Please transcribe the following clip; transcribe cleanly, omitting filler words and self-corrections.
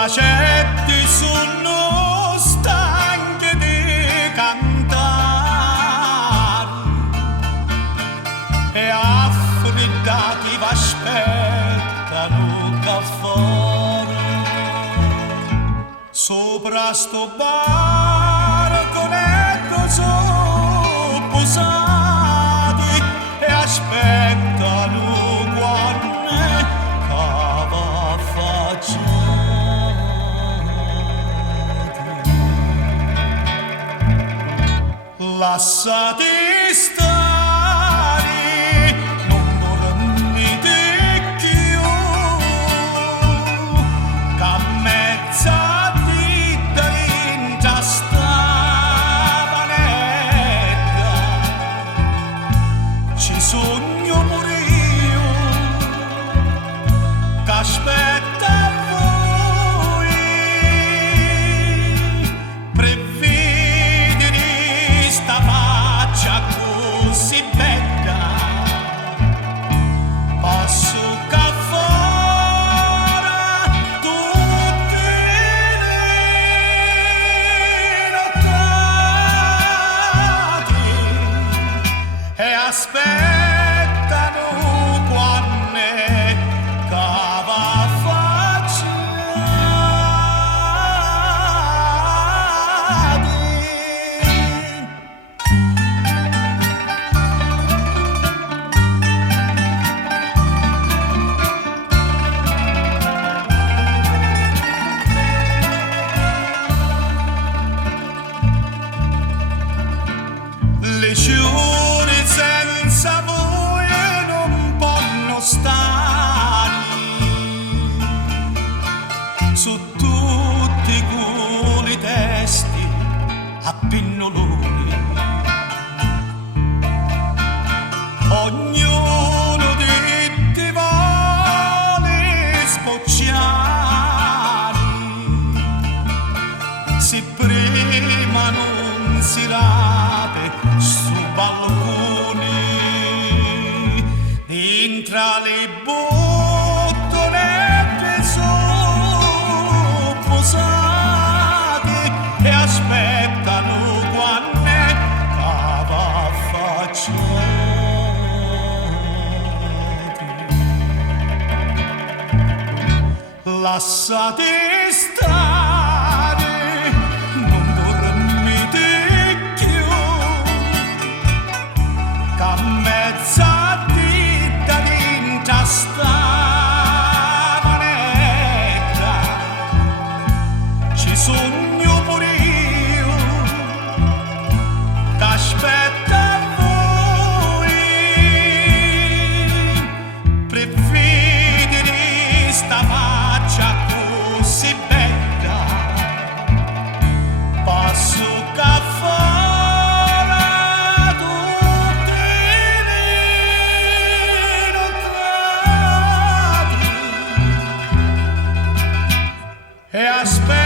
facetti sono stanchi di cantare e affrettati v'aspettano qua fuori sopra sto barcoletto sono posati e aspettano quando cava facciati. Lasciati stare, non dormite più, che a mezzanotte dentro sta vanetta ci sogno pure io, che aspetta voi per vedere sta faccia così bella. Passo qua fuori tutti i nottati e aspettano quando cava facciati. Le giorni senza voi non possono stare su tutti quei testi a pinnoloni. Ognuno di te vuole spocciare se prima non si rade su balconi dentro le bottonette sono posate e aspettano quando cava facciati. Lasciate stare, non dormite più, che a mezzanotte dentro sta vanetta ci sogno pure io, che aspetta voi per vedere sta faccia così bella. Passo qua fuori tutti i nottati e aspetta